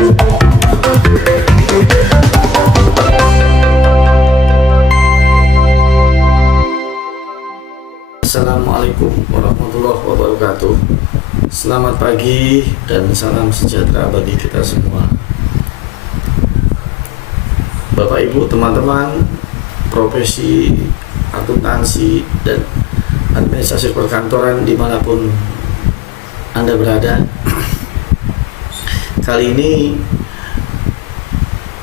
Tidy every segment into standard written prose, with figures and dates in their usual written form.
Assalamualaikum warahmatullahi wabarakatuh. Selamat pagi dan salam sejahtera bagi kita semua. Bapak Ibu, teman-teman profesi akuntansi dan administrasi perkantoran dimanapun Anda berada, kali ini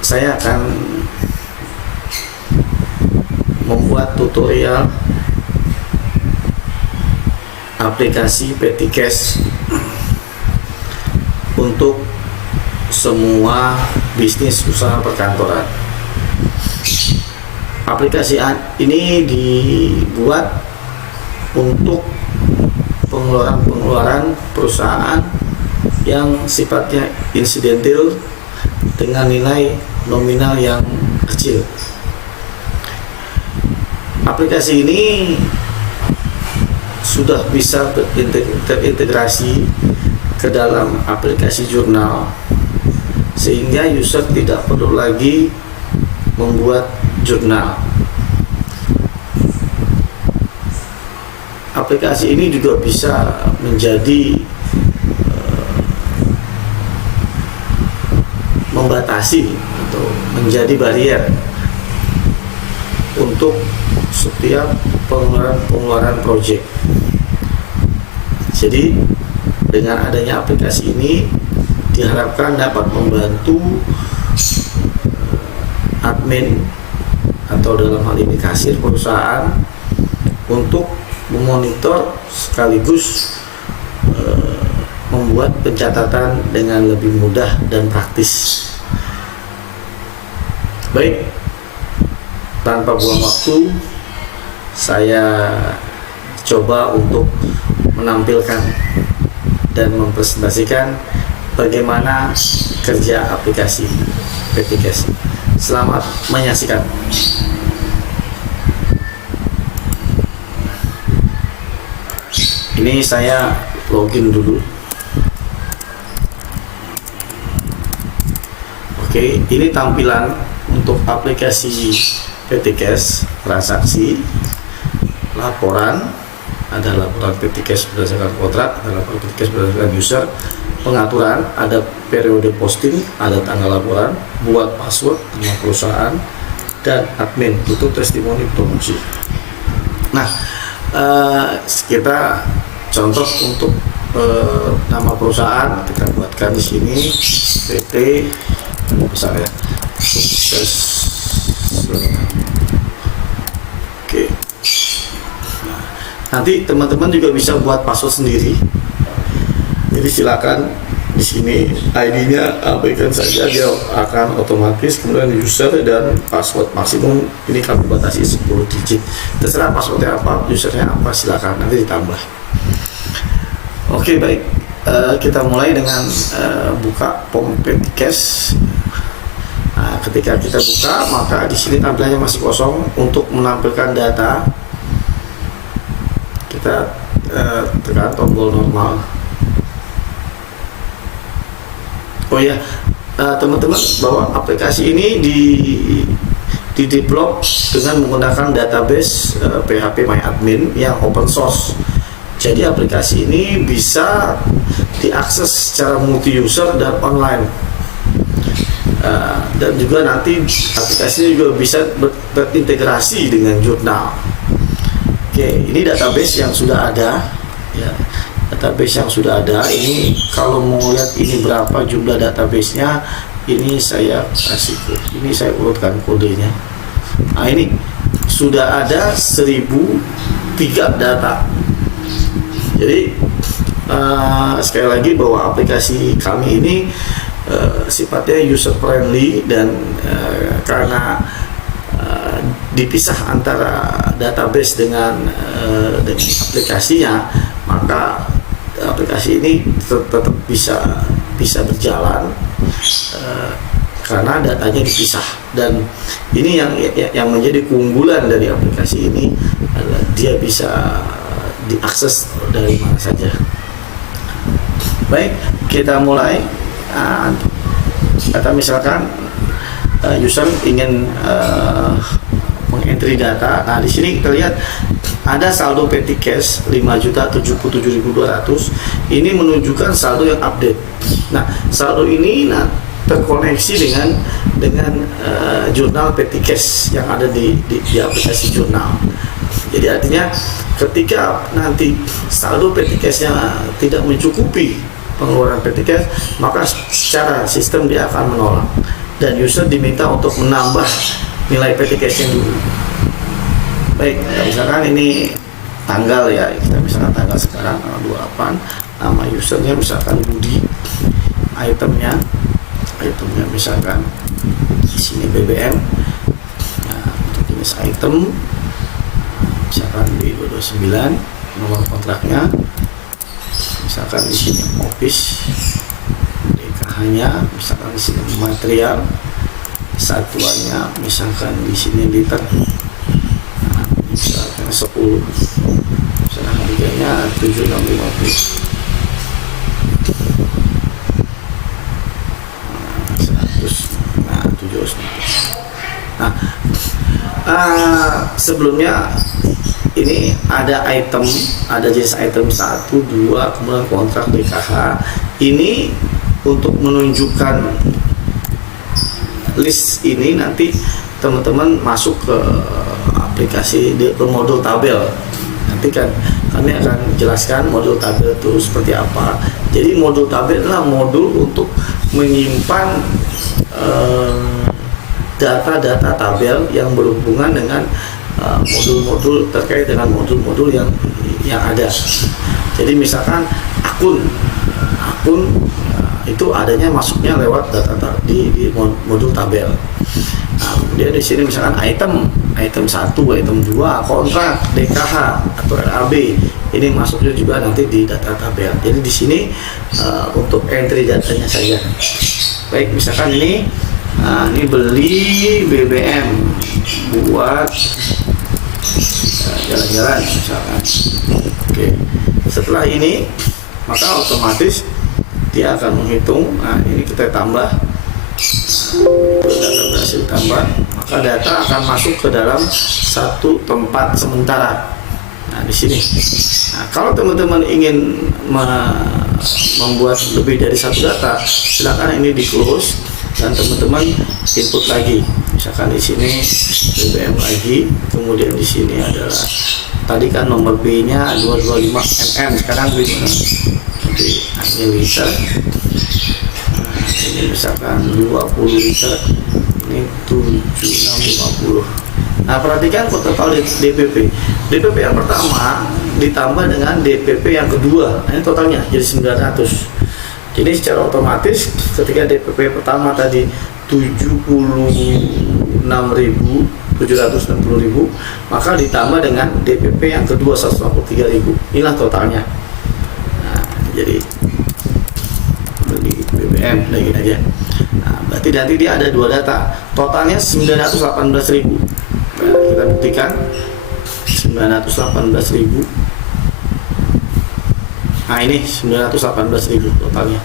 saya akan membuat tutorial aplikasi Petty Cash untuk semua bisnis usaha perkantoran. Aplikasi ini dibuat untuk pengeluaran perusahaan yang sifatnya insidental dengan nilai nominal yang kecil. Aplikasi ini sudah bisa terintegrasi ke dalam aplikasi jurnal, sehingga user tidak perlu lagi membuat jurnal. Aplikasi ini juga bisa menjadi membatasi atau menjadi barrier untuk setiap pengeluaran proyek. Jadi dengan adanya aplikasi ini diharapkan dapat membantu admin atau dalam hal ini kasir perusahaan untuk memonitor sekaligus membuat pencatatan dengan lebih mudah dan praktis. Baik, tanpa buang waktu, saya coba untuk menampilkan dan mempresentasikan bagaimana kerja aplikasi Petty Cash. Selamat menyaksikan. Ini saya login dulu. Oke, ini tampilan untuk aplikasi Petty Cash, transaksi, laporan, ada laporan Petty Cash berdasarkan kontrak, ada laporan Petty Cash berdasarkan user, pengaturan, ada periode posting, ada tanggal laporan, buat password, nama perusahaan, dan admin untuk testimoni promosi. Nah, kita contoh untuk nama perusahaan kita buatkan di sini PT misalnya sukses. Oke. Nah, nanti teman-teman juga bisa buat password sendiri. Jadi silakan di sini ID-nya abaikan saja, dia akan otomatis. Kemudian user dan password maksimum ini kami batasi 10 digit. Terserah passwordnya apa, usernya apa, silakan nanti ditambah. Oke, baik. Kita mulai dengan buka form Petty Cash. Nah, ketika kita buka, maka di sini tampilannya masih kosong. Untuk menampilkan data, kita tekan tombol normal. Oh ya, teman-teman, bahwa aplikasi ini di develop dengan menggunakan database PHP MyAdmin yang open source. Jadi aplikasi ini bisa diakses secara multi user dan online. Dan juga nanti aplikasinya juga bisa berintegrasi dengan jurnal. Oke, ini database yang sudah ada, ya. Database yang sudah ada ini, kalau mau lihat ini berapa jumlah databasenya, ini saya kasih, ini saya urutkan kodenya. Nah, ini sudah ada 1003 data. Jadi sekali lagi bahwa aplikasi kami ini sifatnya user friendly, dan karena dipisah antara database dengan aplikasinya, maka aplikasi ini tetap bisa berjalan karena datanya dipisah. Dan ini yang menjadi keunggulan dari aplikasi ini adalah dia bisa diakses dari mana saja. Baik, kita mulai. Atau misalkan user ingin mengentry data. Nah, di sini kita lihat ada saldo petty cash 5.077.200. Ini menunjukkan saldo yang update. Nah, saldo ini terkoneksi dengan jurnal petty cash yang ada di aplikasi jurnal. Jadi artinya ketika nanti saldo petty cash-nya tidak mencukupi pengeluaran petty cash, maka secara sistem dia akan menolak dan user diminta untuk menambah nilai petty cash-nya dulu. Baik, misalkan ini tanggal ya, kita misalkan tanggal sekarang tanggal 28, nama usernya misalkan Budi, itemnya misalkan di sini BBM. Nah, untuk jenis item misalkan di 229, nomor kontraknya misalkan di sini office, DKH-nya misalkan di sini material, satuannya misalkan di sini liter, nah, misalkan 10, misalkan harganya 7650, 100, nah 700. Sebelumnya ini ada item, ada jenis item 1, 2, kemudian kontrak DKH. Ini untuk menunjukkan list ini nanti teman-teman masuk ke aplikasi ke modul tabel. Nanti kan kami akan jelaskan modul tabel itu seperti apa. Jadi modul tabel adalah modul untuk menyimpan data-data tabel yang berhubungan dengan modul-modul terkait dengan modul-modul yang ada. Jadi misalkan akun itu adanya masuknya lewat data di modul tabel. Nah, kemudian di sini misalkan item 1, item 2, kontrak, DKH atau RAB, ini masuknya juga nanti di data tabel. Jadi di sini untuk entry datanya saja. Baik, misalkan ini beli BBM buat jalan-jalan misalkan. Oke. Setelah ini maka otomatis dia akan menghitung. Nah, ini kita tambah, data berhasil tambah, maka data akan masuk ke dalam satu tempat sementara. Nah, di sini. Nah, kalau teman-teman ingin membuat lebih dari satu data, silakan ini di close dan teman-teman input lagi. Misalkan di sini BBM lagi, kemudian di sini adalah tadi kan nomor B-nya 225 mm, sekarang gimana? Jadi ini liter. Nah, ini misalkan 20 liter, ini 7650. Nah, perhatikan total DPP yang pertama ditambah dengan DPP yang kedua, ini totalnya jadi 900. Jadi secara otomatis ketika DPP pertama tadi 76.760.000, maka ditambah dengan DPP yang kedua 183.000. Inilah totalnya. Nah, jadi beli BBM lagi aja. Nah, berarti nanti dia ada dua data. Totalnya 918.000. Nah, kita buktikan 918.000. Nah, ini 918.000 totalnya.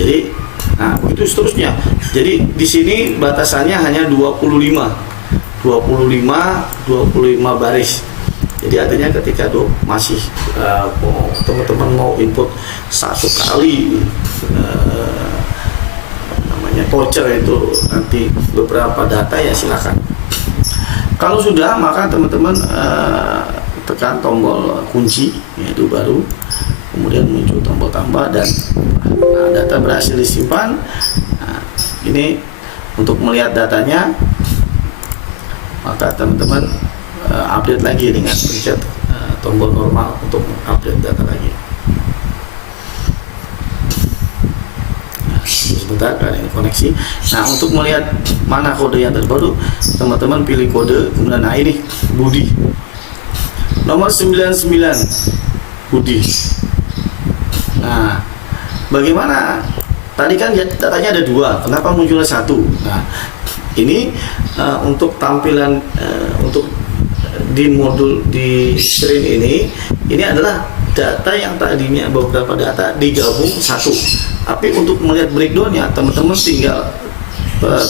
Jadi, nah begitu seterusnya. Jadi di sini batasannya hanya 25 baris. Jadi artinya ketika masih teman-teman mau input satu kali namanya voucher itu nanti beberapa data, ya silakan. Kalau sudah, maka teman-teman tekan tombol kunci, yaitu baru, kemudian muncul tombol tambah dan data berhasil disimpan. Nah, ini untuk melihat datanya, maka teman-teman update lagi dengan pencet tombol normal untuk update data lagi. Nah, sebentar karena ini koneksi. Nah, untuk melihat mana kode yang terbaru, teman-teman pilih kode, kemudian nah ini Budi nomor 99 Budi. Nah, bagaimana? Tadi kan datanya ada dua, kenapa munculnya satu? Nah, ini untuk tampilan untuk di modul di screen ini adalah data yang tadinya beberapa data digabung satu. Tapi untuk melihat breakdownnya, teman-teman tinggal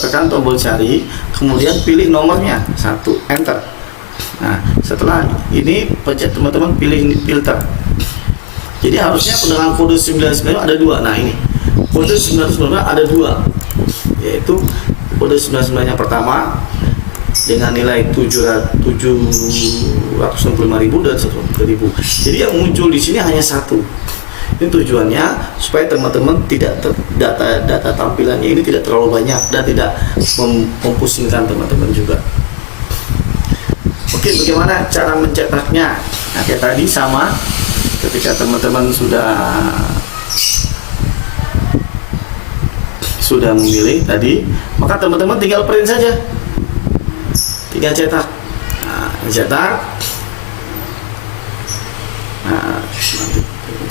tekan tombol cari, kemudian pilih nomornya satu, enter. Nah, setelah ini pencet teman-teman pilih filter. Jadi harusnya dengan kode 99 ada dua. Nah, ini kode 99 ada dua, yaitu kode 99 yang pertama dengan nilai 765.000 dan 100.000. Jadi yang muncul di sini hanya satu. Ini tujuannya supaya teman-teman tidak data tampilannya ini tidak terlalu banyak dan tidak mempusingkan teman-teman juga. Oke, bagaimana cara mencetaknya? Nah, kayak tadi sama, ketika teman-teman sudah memilih tadi, maka teman-teman tinggal print saja, tinggal cetak. Nah, cetak. Nah, nanti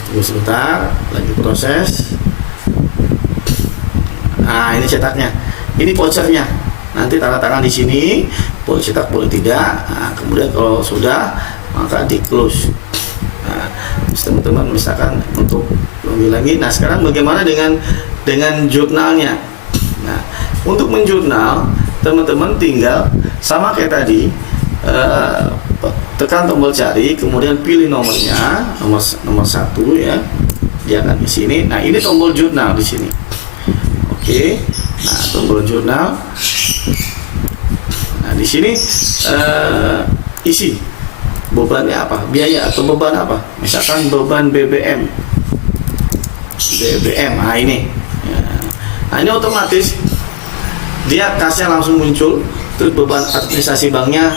tunggu sebentar, lagi proses. Nah, ini cetaknya, ini vouchernya. Nanti tanda tangan di sini, boleh cetak boleh tidak. Nah, kemudian kalau sudah, maka di close. Nah, teman-teman misalkan untuk lebih lagi. Nah, sekarang bagaimana dengan jurnalnya? Nah, untuk menjurnal, teman-teman tinggal sama kayak tadi, tekan tombol cari, kemudian pilih nomornya, nomor satu ya, dia akan di sini. Nah, ini tombol jurnal di sini. Oke, nah tombol jurnal. Nah, di sini isi bebannya apa, biaya atau beban apa, misalkan beban BBM. Nah ini, nah ini otomatis dia kasnya langsung muncul. Terus beban administrasi banknya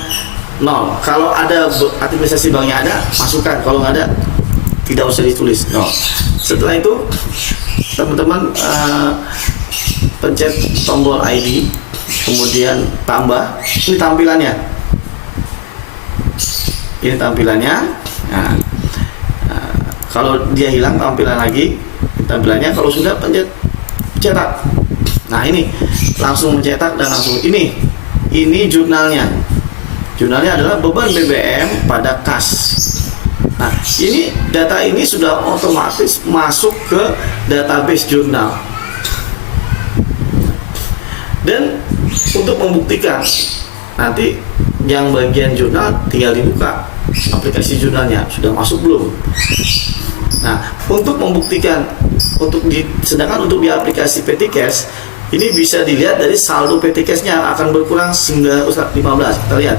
0. Kalau ada administrasi banknya ada, masukkan. Kalau nggak ada, tidak usah ditulis 0. Setelah itu teman-teman pencet tombol ID, kemudian tambah. Ini tampilannya. Nah, kalau dia hilang tampilan lagi, tampilannya. Kalau sudah pencet cetak. Nah, ini langsung mencetak dan langsung ini jurnalnya. Jurnalnya adalah beban BBM pada kas. Nah, ini data ini sudah otomatis masuk ke database jurnal. Dan untuk membuktikan, nanti yang bagian jurnal tinggal dibuka aplikasi jurnalnya sudah masuk belum. Nah, untuk membuktikan, sedangkan untuk di aplikasi PTCash ini bisa dilihat dari saldo PTCash-nya akan berkurang 915. Kita lihat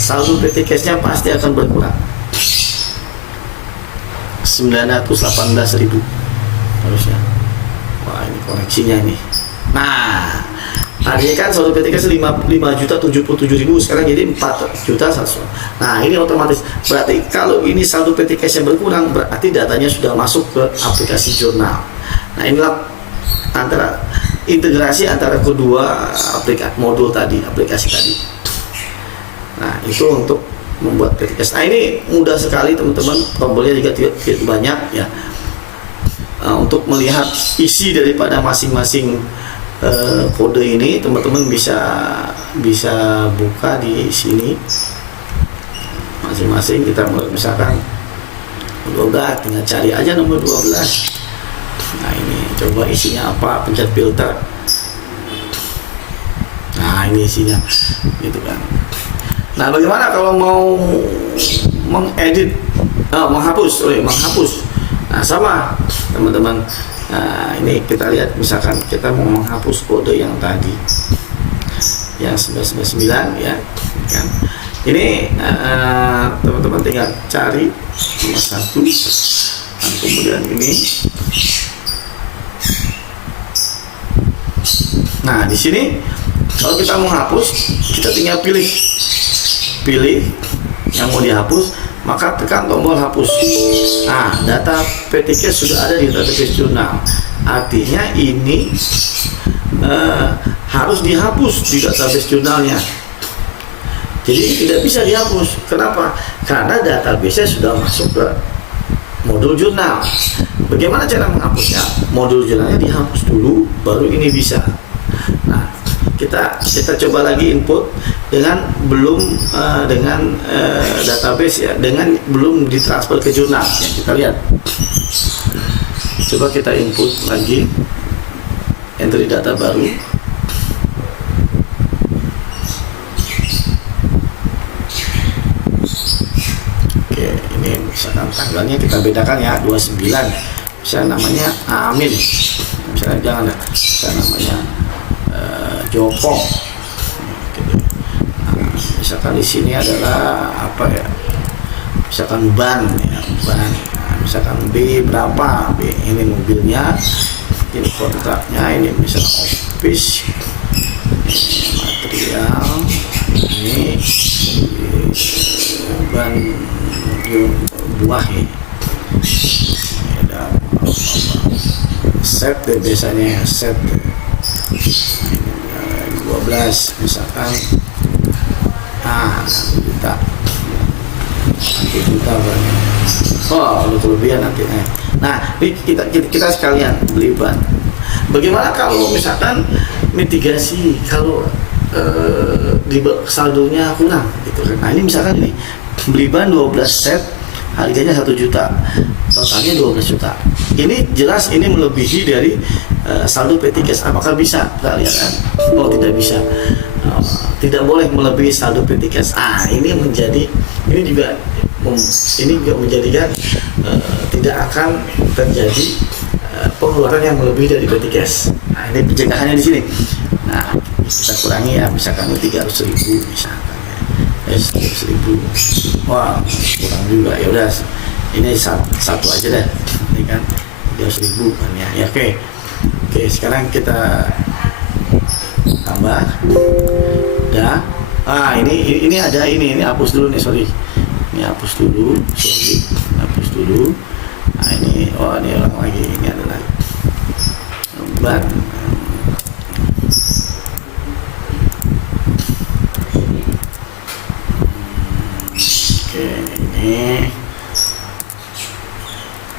saldo PTCash-nya pasti akan berkurang 918.000 harusnya. Wah, ini koneksinya ini. Nah, tadinya kan saldo PTCash 5.077.000, sekarang jadi 4.100.000. Nah, ini otomatis. Berarti kalau ini saldo PTCash yang berkurang, berarti datanya sudah masuk ke aplikasi jurnal. Nah, inilah integrasi antara kedua modul tadi, aplikasi tadi. Nah, itu untuk membuat PTCash. Nah, ini mudah sekali teman-teman, tombolnya juga tidak banyak ya. Untuk melihat isi daripada masing-masing kode ini, teman-teman bisa buka di sini masing-masing. Kita misalkan logat, tinggal cari aja nomor 12. Nah, ini coba isinya apa, pencet filter. Nah, ini isinya gitu kan. Nah, bagaimana kalau mau mengedit, menghapus. Nah, sama teman-teman. Nah, ini kita lihat, misalkan kita mau menghapus kode yang tadi, yang 999 ya kan. Ini teman-teman tinggal cari nomor 1, dan kemudian ini. Nah, di sini kalau kita mau hapus, kita tinggal pilih yang mau dihapus, maka tekan tombol hapus. Nah, data PTCash sudah ada di database jurnal. Artinya ini harus dihapus di database jurnalnya. Jadi tidak bisa dihapus. Kenapa? Karena database-nya sudah masuk ke modul jurnal. Bagaimana cara menghapusnya? Modul jurnalnya dihapus dulu, baru ini bisa. Nah, kita coba lagi input dengan belum database ya, dengan belum ditransfer ke jurnal ya. Kita lihat, coba kita input lagi entry data baru. Oke, ini misalkan tanggalnya kita bedakan ya, 29, misalnya namanya Amin, misalnya jangan ya, misalnya namanya Joko gitu. Nah, misalkan di sini adalah apa ya, misalkan ban ya, ban. Nah, misalkan B berapa, B ini mobilnya, ini kontraknya, ini misalkan office, ini material, ini ban buah ya. Ini ada set deh, biasanya set deh. 12 misalkan, 1 juta banyak. Oh, udah kelebihan nanti. Nah, ini kita sekalian beli ban. Bagaimana kalau misalkan mitigasi kalau di saldonya kurang gitu kan? Nah, ini misalkan ini beli ban 12 set, harganya 1 juta, totalnya 12 juta. Ini jelas ini melebihi dari saldo P3S. Apakah bisa? Kita lihat kan? Oh, tidak bisa. Tidak boleh melebihi saldo P3S. Ini juga menjadikan tidak akan terjadi pengeluaran yang melebihi dari P3S. Nah, ini pencegahannya di sini. Nah, kita kurangi ya, misalkan 300.000 misalkan. 100.000. Wah, kurang juga. Ya udah, ini satu aja deh. Ini kan 300.000 kan ya. Oke, sekarang kita tambah. Udah. Ini ada ini hapus dulu nih, sorry. Ini hapus dulu. Nah, ini ulang lagi. Ini adalah ban. Ini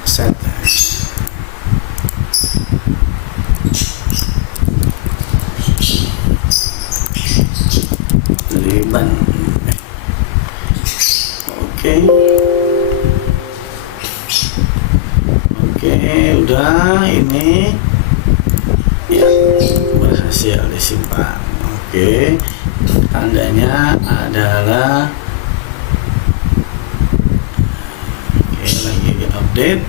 set dari ban. Oke, udah, ini ya berhasil disimpan. Oke, tandanya adalah lagi update.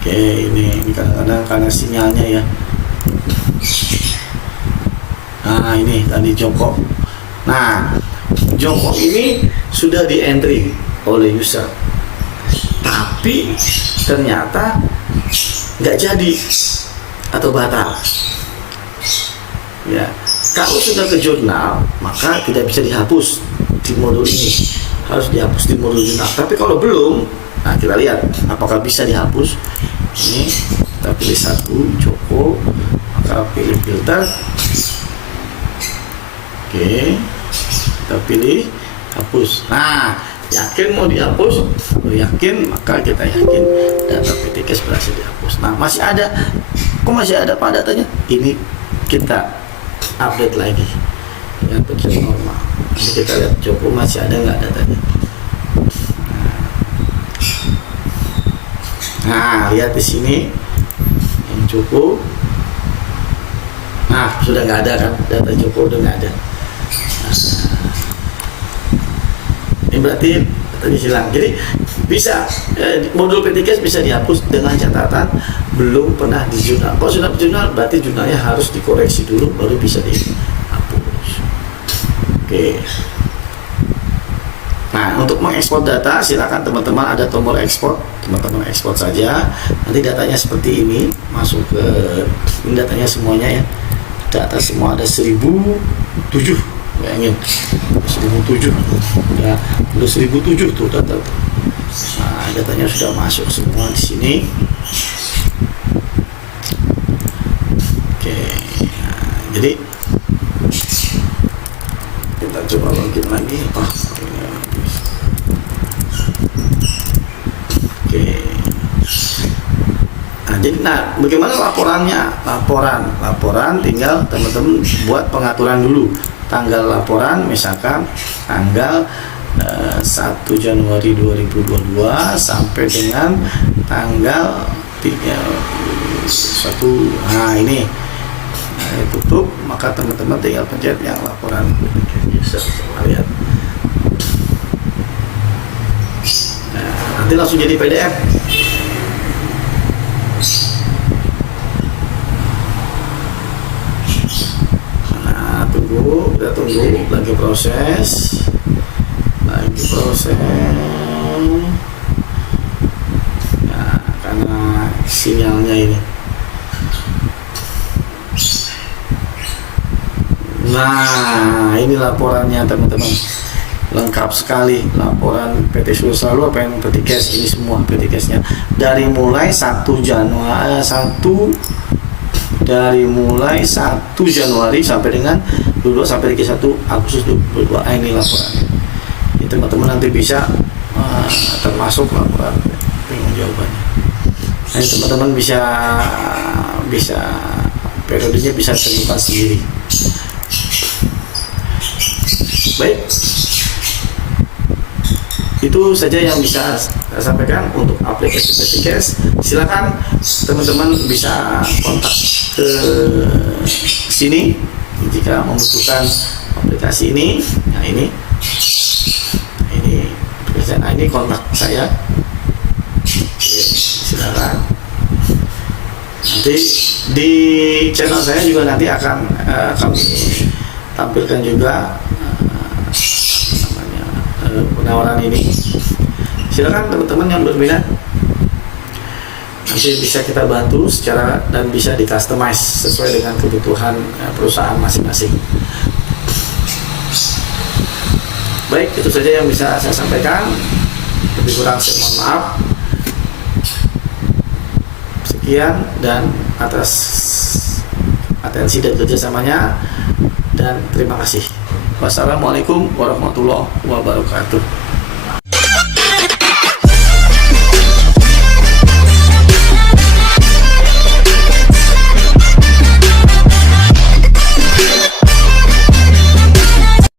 Oke, ini kadang-kadang karena sinyalnya ya. Nah, ini tadi Joko. Nah, Joko ini sudah di entry oleh user, tapi ternyata nggak jadi atau batal. Ya, kalau sudah ke jurnal maka tidak bisa dihapus di modul ini, harus dihapus di modul jurnal. Tapi kalau belum, nah kita lihat apakah bisa dihapus. Ini kita pilih satu Joko, maka pilih filter. Oke, kita pilih hapus. Nah, yakin mau dihapus? Kalau yakin, maka kita yakin data P3S berhasil dihapus. Nah, masih ada, kok masih ada Pak datanya? Ini kita update lagi dengan versi normal. Nanti kita lihat Joko masih ada nggak datanya. Nah, lihat di sini yang Joko. Nah, sudah nggak ada kan, data Joko udah nggak ada. Ini berarti tadi hilang. Jadi bisa modul P3S bisa dihapus dengan catatan belum pernah di jurnal. Kalau sudah di jurnal berarti jurnalnya harus dikoreksi dulu baru bisa dihapus. Oke. Nah, untuk mengekspor data silakan teman-teman, ada tombol ekspor, teman-teman ekspor saja. Nanti datanya seperti ini masuk ke ini, datanya semuanya ya. Data semua ada 1007. Bayangin 1007 udah 1007 tuh data. Nah, datanya sudah masuk semua di sini. Oke, nah, jadi kita coba login lagi. Oke, nah, Jadi bagaimana laporannya? Laporan tinggal teman-teman buat pengaturan dulu. Tanggal laporan misalkan tanggal 1 Januari 2022 sampai dengan tanggal 31. Nah, ini tutup, maka teman-teman tinggal pencet yang laporan. Bisa lihat. Nah, nanti langsung jadi PDF. Kita tunggu lagi proses. Nah, karena sinyalnya ini. Nah, ini laporannya teman-teman, lengkap sekali laporan PT Sulsel apa yang PT Cash, ini semua PT Cashnya dari mulai 1 Januari sampai dengan 22 sampai 31 Agustus 2022. Ini laporannya. Ini teman-teman nanti bisa termasuk laporan jawabannya. Nah, teman-teman bisa periodenya bisa tentukan sendiri. Baik, itu saja yang bisa saya sampaikan untuk aplikasi PT Cash. Silakan teman-teman bisa kontak ke sini jika membutuhkan aplikasi ini. Nah, ini aplikasi. Nah, ini kontak saya. Oke, silakan. Nanti di channel saya juga nanti akan kami tampilkan juga penawaran ini. Silakan teman-teman yang berminat, nanti bisa kita bantu secara dan bisa di customize sesuai dengan kebutuhan perusahaan masing-masing. Baik, itu saja yang bisa saya sampaikan. Lebih kurang saya mohon maaf. Sekian, dan atas atensi dan kerjasamanya, dan terima kasih. Wassalamualaikum warahmatullahi wabarakatuh.